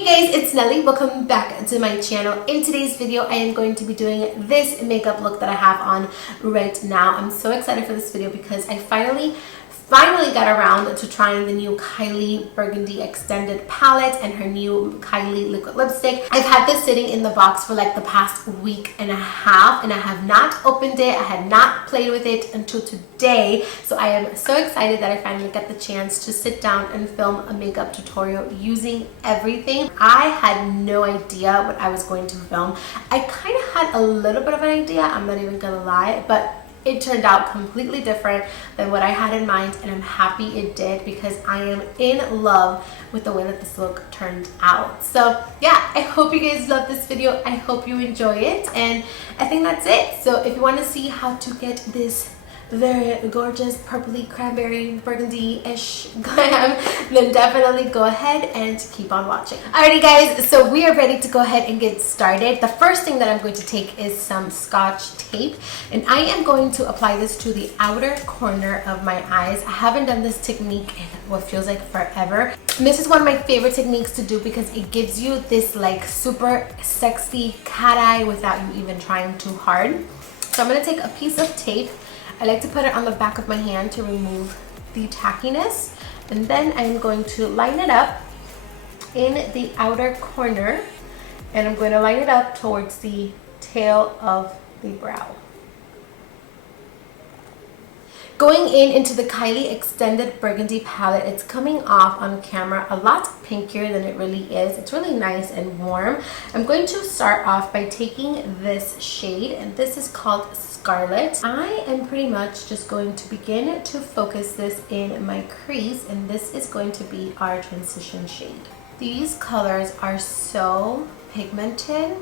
Hey guys, it's Nelly. Welcome back to my channel. In today's video, I am going to be doing this makeup look that I have on right now. I'm so excited for this video because I finally got around to trying the new Kylie Burgundy Extended palette and her new Kylie liquid lipstick. I've had this sitting in the box for like the past week and a half and I have not opened it. I had not played with it until today. So I am so excited that I finally got the chance to sit down and film a makeup tutorial using everything. I had no idea what I was going to film. I kind of had a little bit of an idea, I'm not even gonna lie, but it turned out completely different than what I had in mind, and I'm happy it did because I am in love with the way that this look turned out. So yeah, I hope you guys love this video. I hope you enjoy it, and I think that's it. So if you want to see how to get this very gorgeous purpley cranberry burgundy-ish glam, then definitely go ahead and keep on watching. Alrighty guys, so we are ready to go ahead and get started. The first thing that I'm going to take is some Scotch tape, and I am going to apply this to the outer corner of my eyes. I haven't done this technique in what feels like forever. And this is one of my favorite techniques to do because it gives you this like super sexy cat eye without you even trying too hard. So I'm going to take a piece of tape. I like to put it on the back of my hand to remove the tackiness, and then I'm going to line it up in the outer corner, and I'm going to line it up towards the tail of the brow. Going into the Kylie Extended Burgundy palette, it's coming off on camera a lot pinkier than it really is. It's really nice and warm. I'm going to start off by taking this shade, and this is called Scarlet. I am pretty much just going to begin to focus this in my crease, and this is going to be our transition shade. These colors are so pigmented.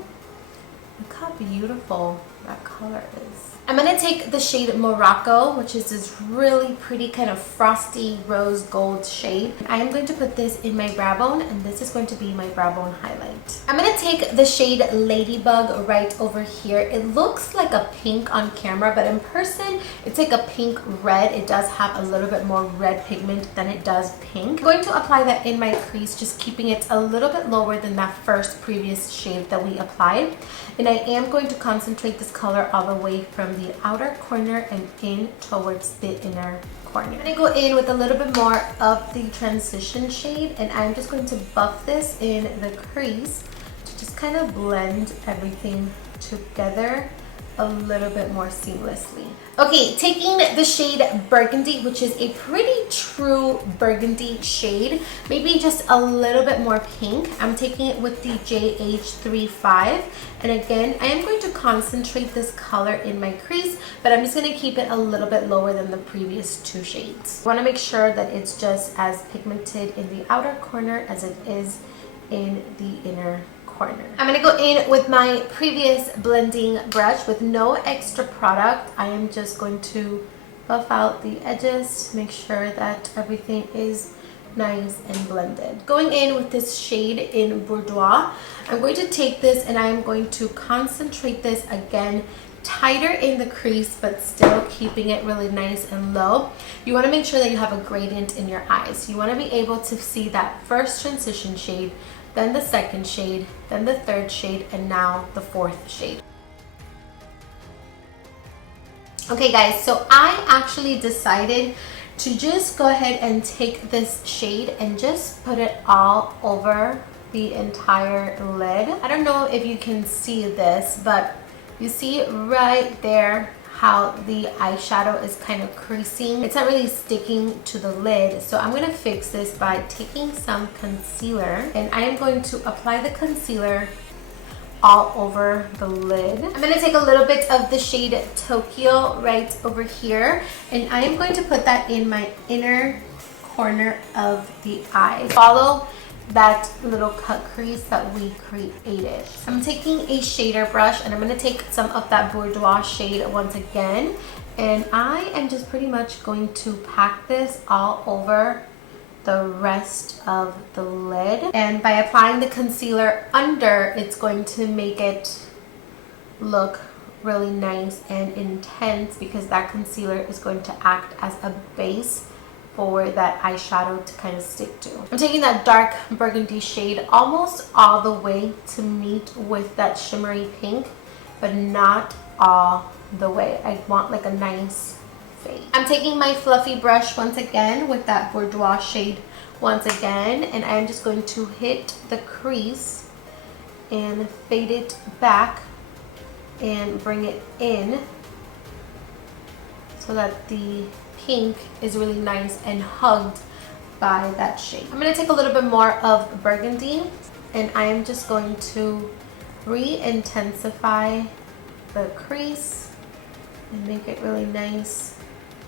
Look how beautiful that color is. I'm going to take the shade Morocco, which is this really pretty kind of frosty rose gold shade. I am going to put this in my brow bone, and this is going to be my brow bone highlight. I'm going to take the shade Ladybug right over here. It looks like a pink on camera, but in person it's like a pink red. It does have a little bit more red pigment than it does pink. I'm going to apply that in my crease, just keeping it a little bit lower than that previous shade that we applied. And I am going to concentrate this color all the way from the outer corner and in towards the inner corner. I'm going to go in with a little bit more of the transition shade, and I'm just going to buff this in the crease to just kind of blend everything together a little bit more seamlessly. Okay, taking the shade Burgundy, which is a pretty true burgundy shade, maybe just a little bit more pink. I'm taking it with the JH35, and again, I am going to concentrate this color in my crease, but I'm just going to keep it a little bit lower than the previous two shades. I want to make sure that it's just as pigmented in the outer corner as it is in the inner corner. I'm going to go in with my previous blending brush with no extra product. I am just going to buff out the edges to make sure that everything is nice and blended. Going in with this shade in Boudoir, I'm going to take this and I am going to concentrate this again tighter in the crease, but still keeping it really nice and low. You want to make sure that you have a gradient in your eyes. You want to be able to see that first transition shade, then the second shade, then the third shade, and now the fourth shade. Okay guys, so I actually decided to just go ahead and take this shade and just put it all over the entire lid. I don't know if you can see this, but you see right there how the eyeshadow is kind of creasing. It's not really sticking to the lid, so I'm going to fix this by taking some concealer, and I am going to apply the concealer all over the lid. I'm going to take a little bit of the shade Tokyo right over here, and I am going to put that in my inner corner of the eye. Follow that little cut crease that we created. I'm taking a shader brush, and I'm going to take some of that Boudoir shade once again, and I am just pretty much going to pack this all over the rest of the lid. And by applying the concealer under, it's going to make it look really nice and intense because that concealer is going to act as a base for that eyeshadow to kind of stick to. I'm taking that dark burgundy shade almost all the way to meet with that shimmery pink, but not all the way. I want like a nice fade. I'm taking my fluffy brush once again with that Bourjois shade once again, and I'm just going to hit the crease and fade it back and bring it in so that the pink is really nice and hugged by that shade. I'm going to take a little bit more of burgundy, and I am just going to re-intensify the crease and make it really nice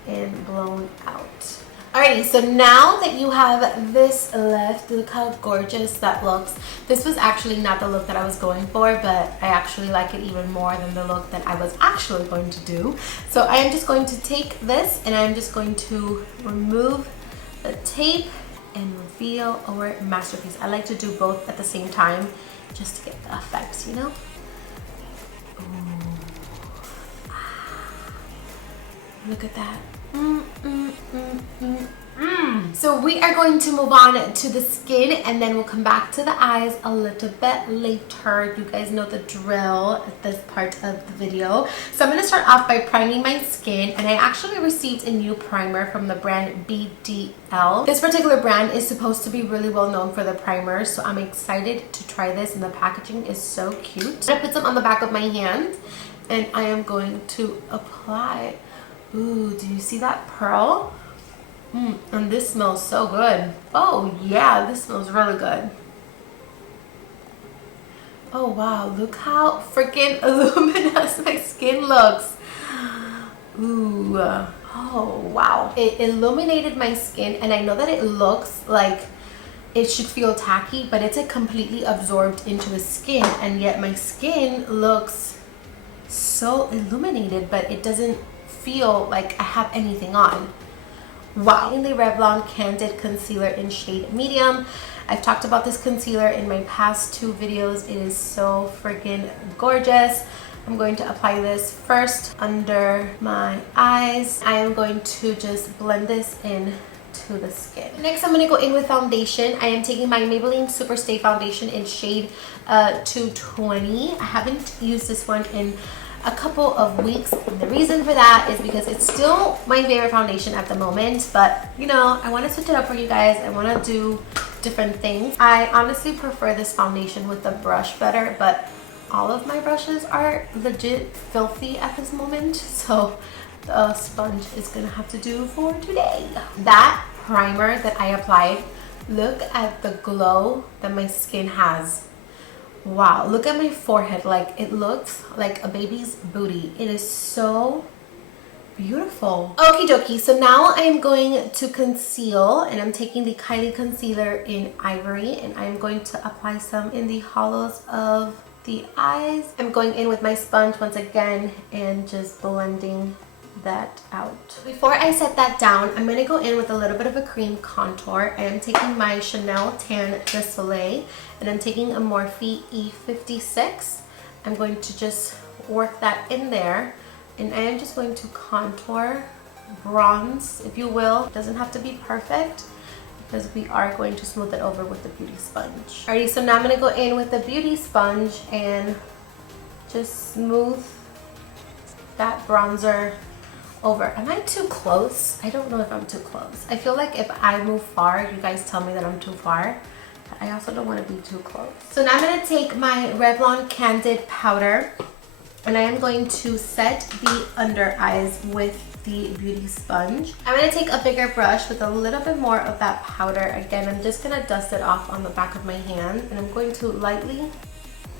and blown out. Alrighty, so now that you have this left, look how gorgeous that looks. This was actually not the look that I was going for, but I actually like it even more than the look that I was actually going to do. So I am just going to take this and I'm just going to remove the tape and reveal our masterpiece. I like to do both at the same time just to get the effects, you know? Ooh. Look at that. So we are going to move on to the skin, and then we'll come back to the eyes a little bit later. You guys know the drill at this part of the video. So I'm going to start off by priming my skin, and I actually received a new primer from the brand BDL. This particular brand is supposed to be really well known for the primers, so I'm excited to try this, and the packaging is so cute. I put some on the back of my hand, and I am going to apply. Ooh, do you see that pearl? And this smells so good. Oh yeah, this smells really good. Oh wow, look how freaking luminous my skin looks. Ooh, oh wow. It illuminated my skin, and I know that it looks like it should feel tacky, but it's completely absorbed into the skin, and yet my skin looks so illuminated, but it doesn't feel like I have anything on. Wow. In the Revlon Candid Concealer in shade medium. I've talked about this concealer in my past 2 videos. It is so freaking gorgeous. I'm going to apply this first under my eyes. I am going to just blend this in to the skin. Next, I'm going to go in with foundation. I am taking my Maybelline Superstay foundation in shade 220. I haven't used this one in a couple of weeks, and the reason for that is because it's still my favorite foundation at the moment, but you know, I want to switch it up for you guys. I want to do different things. I honestly prefer this foundation with the brush better, but all of my brushes are legit filthy at this moment, so the sponge is gonna have to do for today. That primer that I applied, look at the glow that my skin has. Wow, look at my forehead. Like, it looks like a baby's booty. It is so beautiful. Okie dokie, so now I am going to conceal, and I'm taking the Kylie concealer in Ivory, and I'm going to apply some in the hollows of the eyes. I'm going in with my sponge once again and just blending that out. Before I set that down, I'm going to go in with a little bit of a cream contour. I am taking my Chanel Tan de Soleil, and I'm taking a Morphe E56. I'm going to just work that in there, and I am just going to contour, bronze, if you will. It doesn't have to be perfect because we are going to smooth it over with the beauty sponge. Alrighty, so now I'm going to go in with the beauty sponge and just smooth that bronzer over. Am I too close? I don't know if I'm too close. I feel like if I move far, you guys tell me that I'm too far. But I also don't want to be too close. So now I'm going to take my Revlon Candid powder, and I am going to set the under eyes with the beauty sponge. I'm going to take a bigger brush with a little bit more of that powder. Again, I'm just going to dust it off on the back of my hand, and I'm going to lightly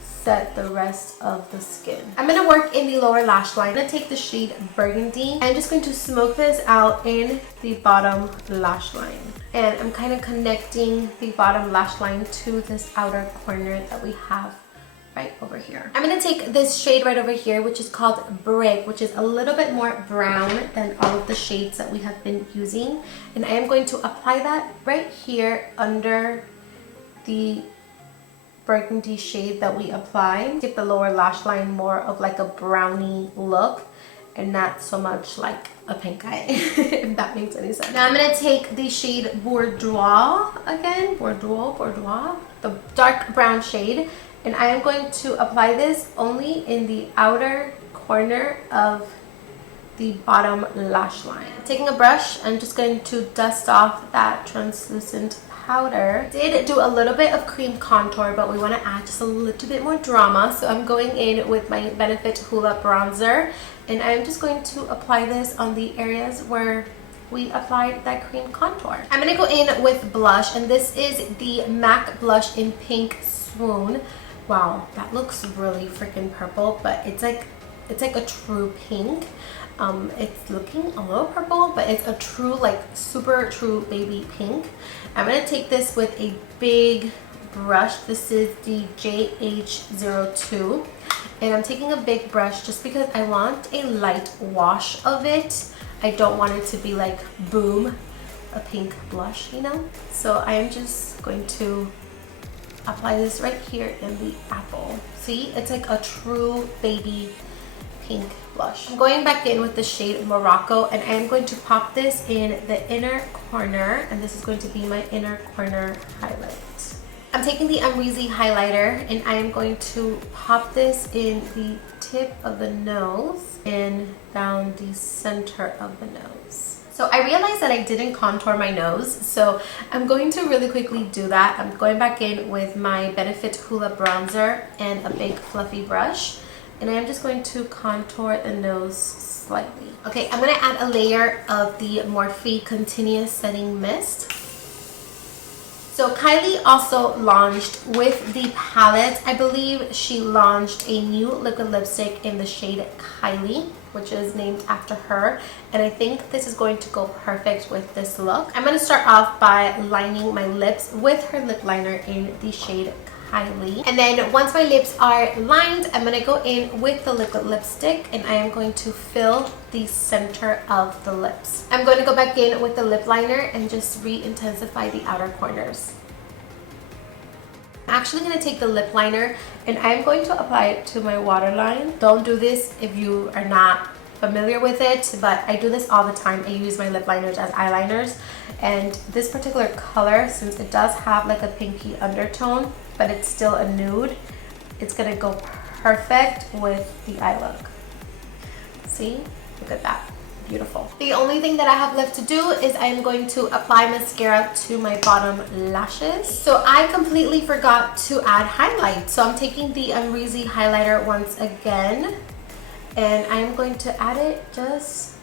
set the rest of the skin. I'm going to work in the lower lash line. I'm going to take the shade Burgundy. I'm just going to smoke this out in the bottom lash line. And I'm kind of connecting the bottom lash line to this outer corner that we have right over here. I'm going to take this shade right over here, which is called Brick, which is a little bit more brown than all of the shades that we have been using. And I am going to apply that right here under the burgundy shade that we applied. Give the lower lash line more of like a brownie look, and not so much like a pink eye, if that makes any sense. Now I'm going to take the shade Bordeaux again, Bordeaux, the dark brown shade, and I am going to apply this only in the outer corner of the bottom lash line. Taking a brush, I'm just going to dust off that translucent powder. I did do a little bit of cream contour, but we want to add just a little bit more drama, so I'm going in with my Benefit Hoola bronzer, and I'm just going to apply this on the areas where we applied that cream contour. I'm going to go in with blush, and this is the MAC blush in Pink Swoon. Wow, that looks really freaking purple, but it's like a true pink. It's looking a little purple, but it's a true, like super true baby pink. I'm going to take this with a big brush. This is the JH02, and I'm taking a big brush just because I want a light wash of it. I don't want it to be like boom, a pink blush, you know? So I am just going to apply this right here in the apple. See, it's like a true baby pink blush. I'm going back in with the shade Morocco, and I am going to pop this in the inner corner, and this is going to be my inner corner highlight. I'm taking the Amrezy highlighter, and I am going to pop this in the tip of the nose and down the center of the nose. So I realized that I didn't contour my nose, so I'm going to really quickly do that. I'm going back in with my Benefit Hoola bronzer and a big fluffy brush, and I'm just going to contour the nose slightly. Okay, I'm going to add a layer of the Morphe Continuous Setting Mist. So Kylie also launched with the palette, I believe she launched a new liquid lipstick in the shade Kylie, which is named after her, and I think this is going to go perfect with this look. I'm going to start off by lining my lips with her lip liner in the shade Kylie, and then once my lips are lined, I'm going to go in with the liquid lipstick, and I am going to fill the center of the lips. I'm going to go back in with the lip liner and just re-intensify the outer corners. I'm actually going to take the lip liner and I'm going to apply it to my waterline. Don't do this if you are not familiar with it, but I do this all the time. I use my lip liners as eyeliners, and this particular color, since it does have like a pinky undertone but it's still a nude, it's gonna go perfect with the eye look. See, look at that, beautiful. The only thing that I have left to do is I'm going to apply mascara to my bottom lashes. So I completely forgot to add highlight, so I'm taking the Amrezy highlighter once again, and I'm going to add it just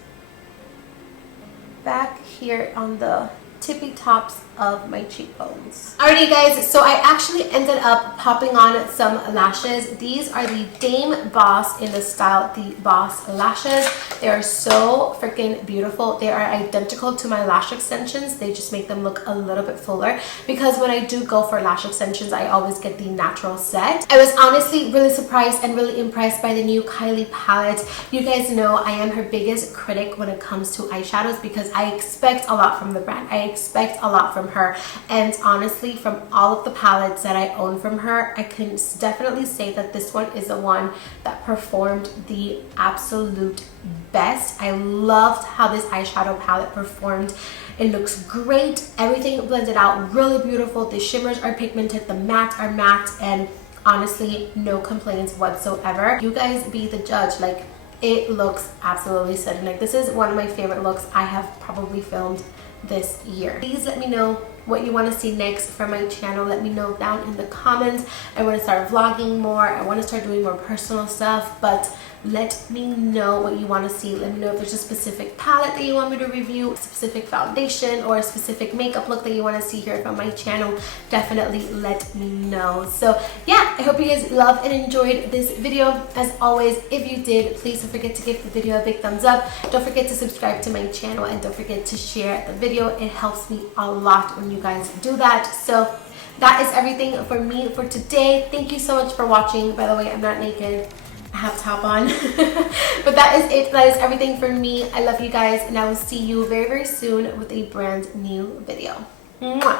back here on the tippy tops of my cheekbones. Alrighty guys, so I actually ended up popping on some lashes. These are the Dame Boss in the style the Boss lashes. They are so freaking beautiful. They are identical to my lash extensions. They just make them look a little bit fuller, because when I do go for lash extensions, I always get the natural set. I was honestly really surprised and really impressed by the new Kylie palette. You guys know I am her biggest critic when it comes to eyeshadows, because I expect a lot from the brand. I expect a lot from her, and honestly, from all of the palettes that I own from her, I can definitely say that this one is the one that performed the absolute best. I loved how this eyeshadow palette performed. It looks great. Everything blended out really beautiful. The shimmers are pigmented, the mattes are matte, and honestly, no complaints whatsoever. You guys be the judge. Like, it looks absolutely stunning. Like, this is one of my favorite looks I have probably filmed this year. Please let me know what you want to see next from my channel. Let me know down in the comments. I want to start vlogging more. I want to start doing more personal stuff, but let me know what you want to see. Let me know if there's a specific palette that you want me to review, a specific foundation, or a specific makeup look that you want to see here from my channel. Definitely let me know. So yeah, I hope you guys loved and enjoyed this video. As always, if you did, please don't forget to give the video a big thumbs up. Don't forget to subscribe to my channel, and don't forget to share the video. It helps me a lot when you guys do that. So that is everything for me for today. Thank you so much for watching. By the way, I'm not naked. I have top on. But that is it. That is everything for me. I love you guys, and I will see you very, very soon with a brand new video. Mwah!